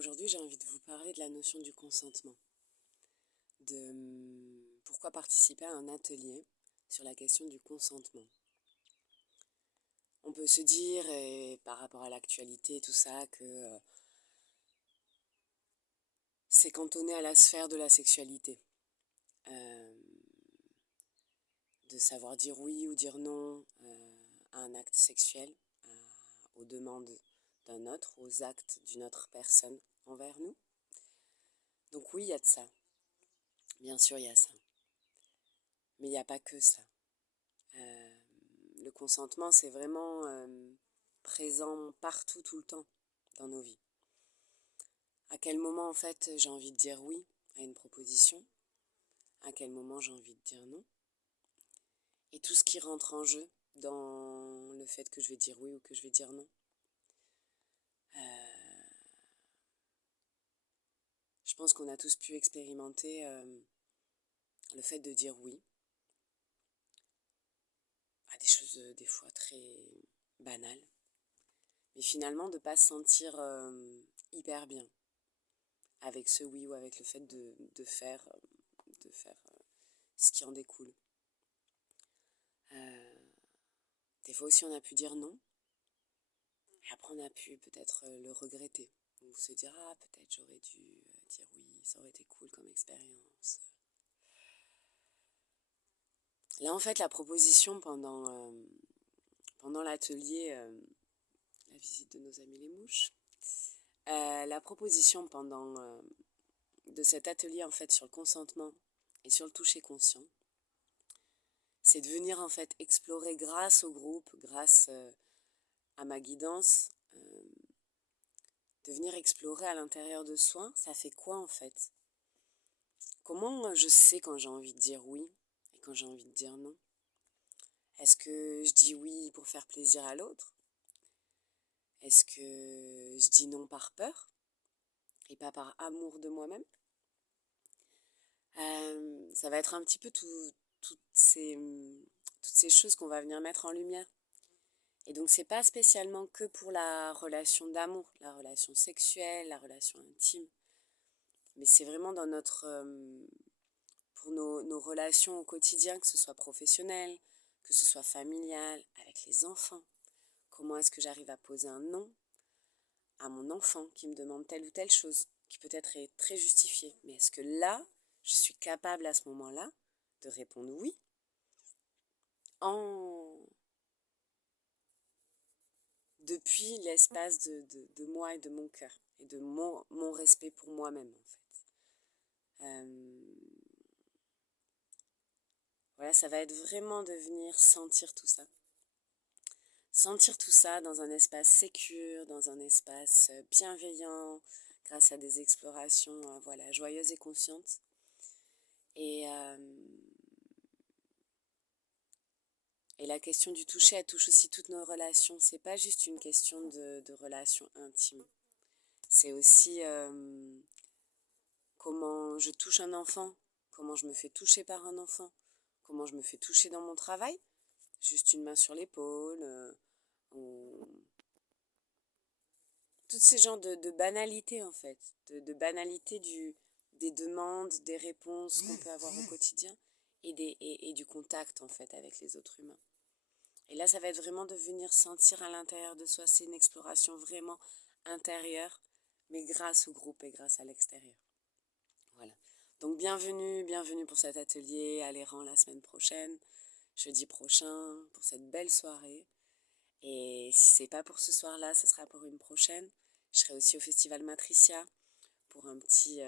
Aujourd'hui, j'ai envie de vous parler de la notion du consentement, pourquoi participer à un atelier sur la question du consentement. On peut se dire, et par rapport à l'actualité et tout ça, que c'est cantonné à la sphère de la sexualité. De savoir dire oui ou dire non à un acte sexuel, aux demandes d'un autre, aux actes d'une autre personne envers nous. Donc oui, il y a de ça. Bien sûr, il y a ça. Mais il n'y a pas que ça. Le consentement, c'est vraiment présent partout, tout le temps, dans nos vies. À quel moment, en fait, j'ai envie de dire oui à une proposition? À quel moment j'ai envie de dire non? Et tout ce qui rentre en jeu dans le fait que je vais dire oui ou que je vais dire non. Je pense qu'on a tous pu expérimenter le fait de dire oui à des choses des fois très banales, mais finalement de ne pas se sentir hyper bien avec ce oui ou avec le fait de faire ce qui en découle. Des fois aussi on a pu dire non, et après on a pu peut-être le regretter, ou se dire ah peut-être j'aurais dû dire oui, ça aurait été cool comme expérience. Là en fait la proposition pendant l'atelier, la visite de nos amis les mouches, la proposition de cet atelier en fait sur le consentement et sur le toucher conscient, c'est de venir en fait explorer grâce au groupe, grâce à ma guidance, de venir explorer à l'intérieur de soi, ça fait quoi en fait? Comment je sais quand j'ai envie de dire oui et quand j'ai envie de dire non? Est-ce que je dis oui pour faire plaisir à l'autre? Est-ce que je dis non par peur et pas par amour de moi-même? Ça va être un petit peu toutes ces choses qu'on va venir mettre en lumière. Et donc c'est pas spécialement que pour la relation d'amour, la relation sexuelle, la relation intime, mais c'est vraiment dans pour nos relations au quotidien, que ce soit professionnel, que ce soit familial, avec les enfants. Comment est-ce que j'arrive à poser un non à mon enfant qui me demande telle ou telle chose, qui peut-être est très justifiée, mais est-ce que là, je suis capable à ce moment-là de répondre oui depuis l'espace de moi et de mon cœur, et de mon respect pour moi-même en fait. Voilà, ça va être vraiment de venir sentir tout ça. Sentir tout ça dans un espace sécure, dans un espace bienveillant, grâce à des explorations joyeuses et conscientes. Et la question du toucher, elle touche aussi toutes nos relations. C'est pas juste une question de relations intimes. C'est aussi comment je touche un enfant, comment je me fais toucher par un enfant, comment je me fais toucher dans mon travail. Juste une main sur l'épaule, toutes ces genres de banalités en fait, de banalités des demandes, des réponses qu'on peut avoir au quotidien et du contact en fait avec les autres humains. Et là, ça va être vraiment de venir sentir à l'intérieur de soi, c'est une exploration vraiment intérieure, mais grâce au groupe et grâce à l'extérieur. Voilà. Donc bienvenue pour cet atelier à l'Errant la semaine prochaine, jeudi prochain, pour cette belle soirée. Et si c'est pas pour ce soir-là, ce sera pour une prochaine. Je serai aussi au Festival Matricia pour un petit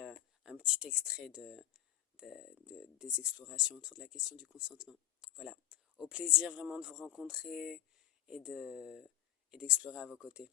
extrait des explorations autour de la question du consentement. Voilà. Au plaisir vraiment de vous rencontrer et d'explorer à vos côtés.